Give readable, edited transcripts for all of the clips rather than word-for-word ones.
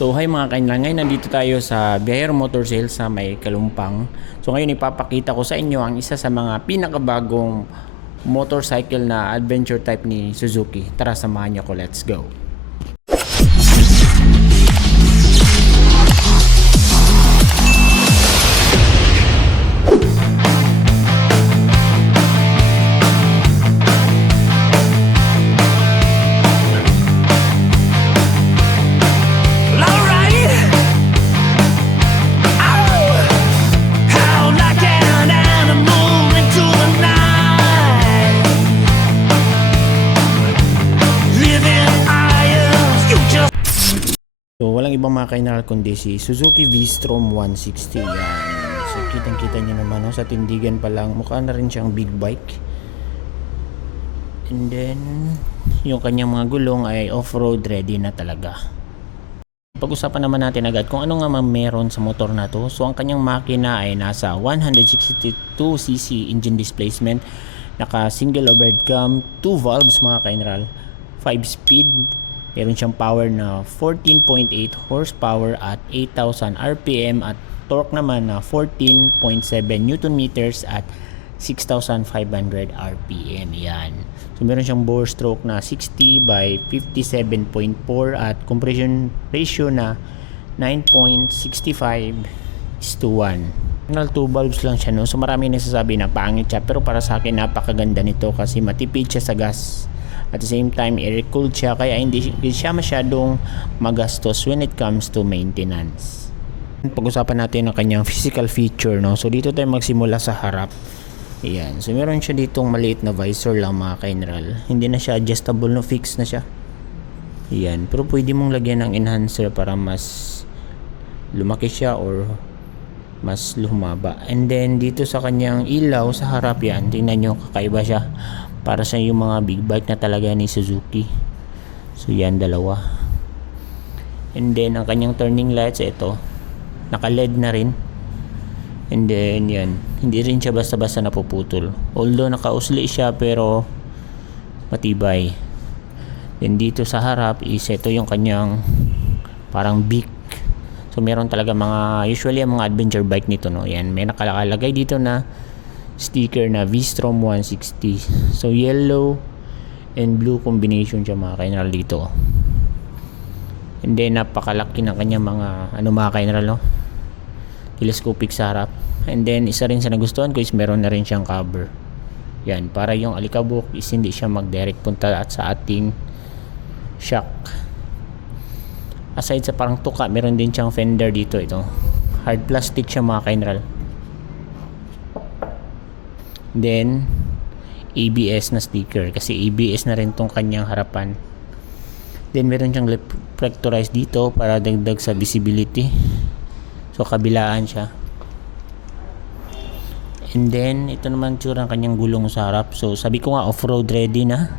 So hi mga kainan, ngayon nandito tayo sa Biyahero Motor Sales sa may Kalumpang. So ngayon ipapakita ko sa inyo ang isa sa mga pinakabagong motorcycle na adventure type ni Suzuki. Tara samahan niyo ko, let's go. So walang ibang mga kainan kundi si Suzuki V-Strom 160. Yan. So kitang-kita niyo naman sa tindigan pa lang, mukha na rin siyang big bike. And then yung kanyang mga gulong ay off-road ready na talaga. Pag-usapan naman natin agad kung ano nga meron sa motor na to. So ang kanyang makina ay nasa 162cc engine displacement, naka single overhead cam, 2 valves mga kaineral, 5 speed. Meron siyang power na 14.8 horsepower at 8,000 RPM at torque naman na 14.7 Newton meters at 6,500 RPM. Yan. So meron siyang bore stroke na 60 by 57.4 at compression ratio na 9.65:1. 2 valves lang siya, no? So marami nasasabi na pangit siya, pero para sa akin napakaganda nito kasi matipid siya sa gas. At the same time, air-cooled siya, kaya hindi siya masyadong magastos when it comes to maintenance. Pag-usapan natin ang kanyang physical feature, no? So dito tayo magsimula sa harap. Ayan. So meron siya ditong maliit na visor lang mga kaineral. Hindi na siya adjustable, no? Fix na siya. Ayan. Pero pwede mong lagyan ng enhancer para mas lumaki siya or mas lumaba. And then dito sa kanyang ilaw sa harap, yan, tingnan nyo, kakaiba siya. Para sa yung mga big bike na talaga ni Suzuki. So yan, dalawa. And then ang kanyang turning lights, ito naka LED na rin. And then yan, hindi rin siya basta-basta napuputol, although naka-usli siya pero matibay. Then dito sa harap is ito yung kanyang parang beak. So meron talaga usually ang mga adventure bike nito, no? Yan, may nakalagay dito na sticker na V-Strom 160. So yellow and blue combination siya mga kaineral dito. And then napakalaki ng kanyang mga mga kaineral, no? Telescopic sa harap. And then isa rin sa nagustuhan ko is meron na rin siyang cover. Yan, para yung alikabok is hindi siya mag-direct punta at sa ating shock. Aside sa parang tuka, meron din siyang fender dito. Ito hard plastic siya mga kaineral. Then ABS na sticker kasi ABS na rin tong kanyang harapan. Then meron siyang reflectorized dito para dagdag sa visibility. So kabilaan siya. And then ito naman tsura ng kanyang gulong sa harap. So sabi ko nga off-road ready na.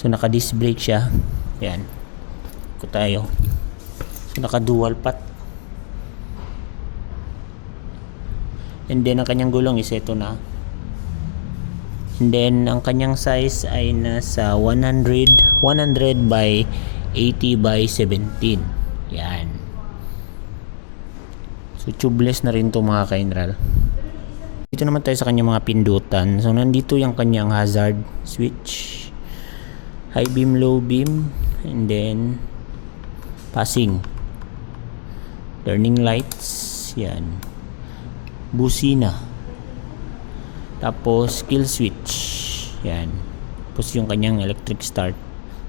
So naka disc brake siya. Yan. Iko tayo. So naka dual pot. And then ang kanyang gulong is ito na. And then ang kanyang size ay nasa 100 by 80 by 17. Yan. So tubeless na rin to mga kaineral. Dito naman tayo sa kanyang mga pindutan. So nandito yung kanyang hazard switch, high beam, low beam, and then passing, turning lights, yan, busina, tapos kill switch, yan, tapos yung kanyang electric start.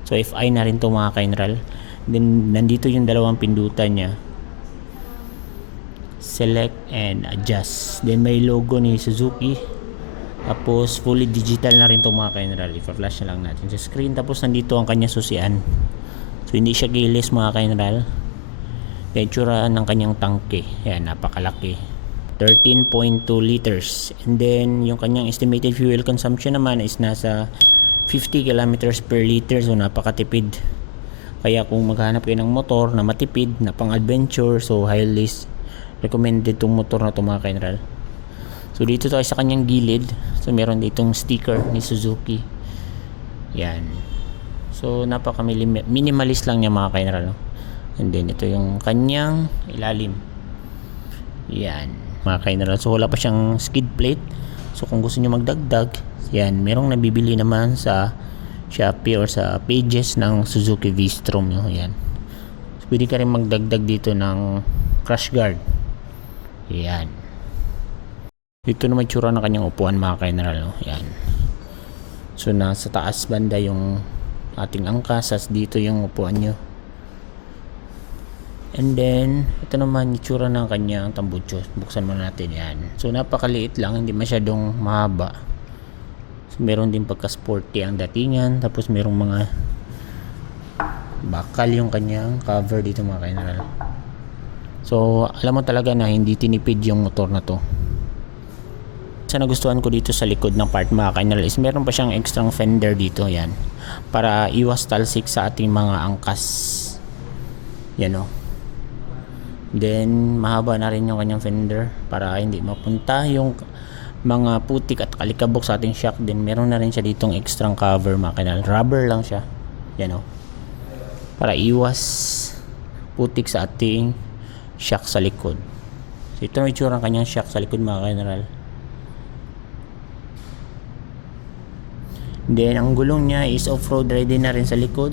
So FI na rin to mga kaineral. Then nandito yung dalawang pindutan niya, select and adjust. Then may logo ni Suzuki, tapos fully digital na rin to mga kaineral. I-flash na lang natin sa screen. Tapos nandito ang kanyang susian. So hindi siya keyless mga kaineral. Then tsura ng kanyang tangke, yan, napakalaki, 13.2 liters. And then yung kanyang estimated fuel consumption naman is nasa 50 kilometers per liter. So napakatipid. Kaya kung maghanap kayo ng motor na matipid na pang adventure, so highly recommended tong motor na to mga kaineral. So dito tayo sa kanyang gilid. So meron ditong sticker ni Suzuki. Yan. So napaka minimalist lang niya mga kaineral, no? And then ito yung kanyang ilalim. Yan, mga ka-general. So wala pa siyang skid plate. So kung gusto niyo magdagdag, yan, merong nabibili naman sa Shopee or sa pages ng Suzuki V-Strom. Yan. So, pwede ka rin magdagdag dito ng crash guard. Yan. Dito naman tsura ng kanyang upuan, mga ka-general. Yan. So nasa taas banda yung ating angkas, as dito yung upuan nyo. And then ito naman itsura ng kanyang tambucho. Buksan muna natin yan. So napakaliit lang, hindi masyadong mahaba. So meron din pagka-sporty ang datingan. Tapos merong mga bakal yung kanyang cover dito, mga ka-general. So alam mo talaga na hindi tinipid yung motor na to. Sa nagustuhan ko dito sa likod ng part, mga ka-general, is meron pa siyang extra fender dito, yan, para iwas talsik sa ating mga angkas. Yan o. Then mahaba na rin yung kanyang fender para hindi mapunta yung mga putik at kalikabok sa ating shock. Then meron na rin siya ditong extra cover, mga ka-general. Rubber lang siya, yan o, para iwas putik sa ating shock sa likod. So ito ang itsura ng kanyang shock sa likod, mga ka-general. Then ang gulong niya is off-road ready na rin sa likod.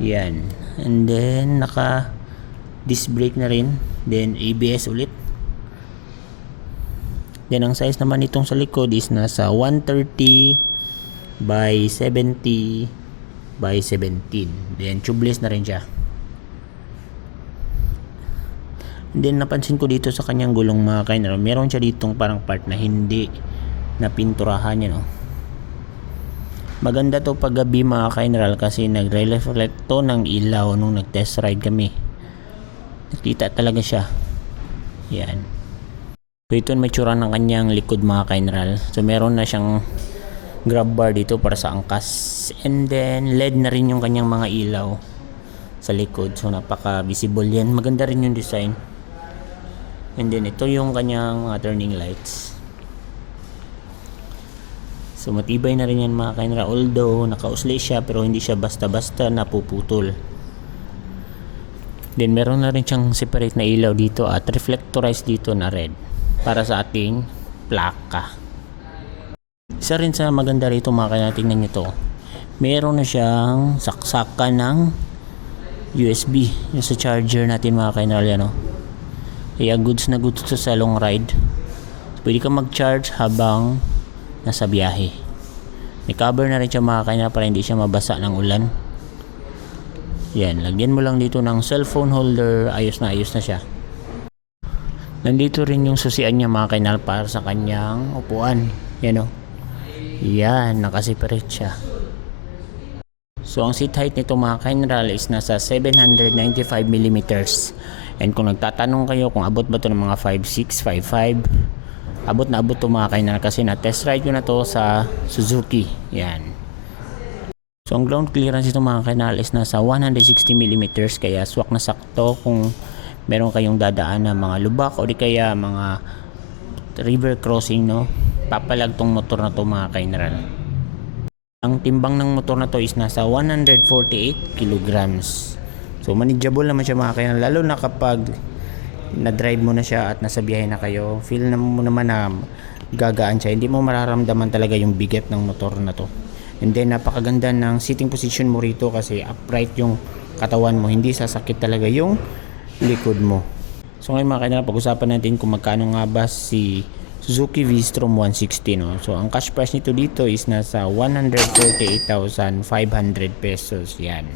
Yan. And then naka disc brake na rin. Then ABS ulit. Then ang size naman nitong sa likod is nasa 130 by 70 by 17. Then tubeless na rin siya. And then napansin ko dito sa kanyang gulong, mga ka-general, meron siya ditong parang part na hindi na pinturahan niya, no. Maganda to pag gabi, mga ka-general, kasi nagre-reflect to ng ilaw nung nag-test ride kami. Nakita talaga siya. Yan. So ito may tsura ng kanyang likod, mga ka-general. So meron na siyang grab bar dito para sa angkas. And then LED na rin yung kanyang mga ilaw sa likod. So napaka visible yan. Maganda rin yung design. And then ito yung kanyang mga turning lights. So matibay na rin yan, mga ka-general, although naka-usli siya pero hindi siya basta-basta napuputol. Then meron na rin siyang separate na ilaw dito at reflectorized dito na red para sa ating plaka. Isa rin sa maganda rito, mga ka-general, tingnan nyo to. Meron na siyang saksakan ng USB yung sa charger natin, mga ka-general, yan, oh. Kaya goods na goods to sa long ride. So, pwede ka mag-charge habang nasa biyahe. May cover na rin siya, mga ka-general, para hindi siya mabasa ng ulan. Yan, lagyan mo lang dito ng cellphone holder, ayos na siya. Nandito rin yung susian niya, mga ka-general, para sa kanyang upuan. Yan, o. Yan, nakaseparate siya. So ang seat height nito, mga ka-general, is nasa 795mm. And kung nagtatanong kayo kung abot ba ito ng mga 5'6", 5'5", abot na abot to, mga ka-general, kasi na test ride ko na to sa Suzuki. Yan. So ang ground clearance ito, mga ka-general, is nasa 160mm, kaya swak na sakto kung meron kayong dadaan na mga lubak o di kaya mga river crossing, no. Papalag tong motor na to, mga ka-general. Ang timbang ng motor na to is nasa 148 kilograms. So manageable naman siya, mga ka-general, lalo na kapag na-drive mo na siya at nasa biyahe na kayo. Feel na mo naman na gagaan siya, hindi mo mararamdaman talaga yung bigat ng motor na to. And then napakaganda ng sitting position mo rito kasi upright yung katawan mo, hindi sasakit talaga yung likod mo. So ngayon, mga ka-general, pag-usapan natin kung magkano nga ba si Suzuki V-Strom 160, no? So ang cash price nito dito is nasa 148,500 pesos. Yan.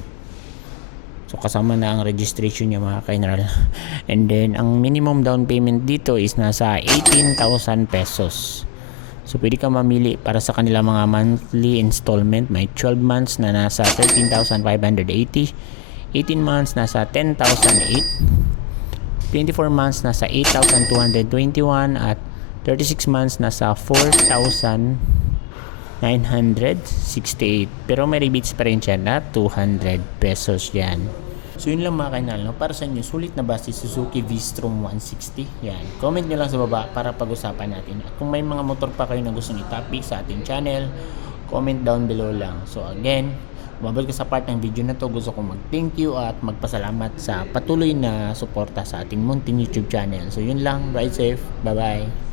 So kasama na ang registration niya, mga ka-general. And then ang minimum down payment dito is nasa 18,000 pesos. So pwede ka mamili para sa kanila mga monthly installment. May 12 months na nasa 13,580, 18 months nasa 10,008, 24 months nasa 8,221, at 36 months nasa 4,968. Pero may rebates pa rin siya na 200 pesos yan. So yun lang, mga ka-general, no? Para sa inyo, sulit na ba si Suzuki V-Strom 160? Yan. Comment nyo lang sa baba para pag-usapan natin. At kung may mga motor pa kayo na gusto i-topic sa ating channel, comment down below lang. So again, Babalik ko sa part ng video na to, gusto ko mag-thank you at magpasalamat sa patuloy na suporta sa ating munting YouTube channel. So yun lang, ride safe, bye bye.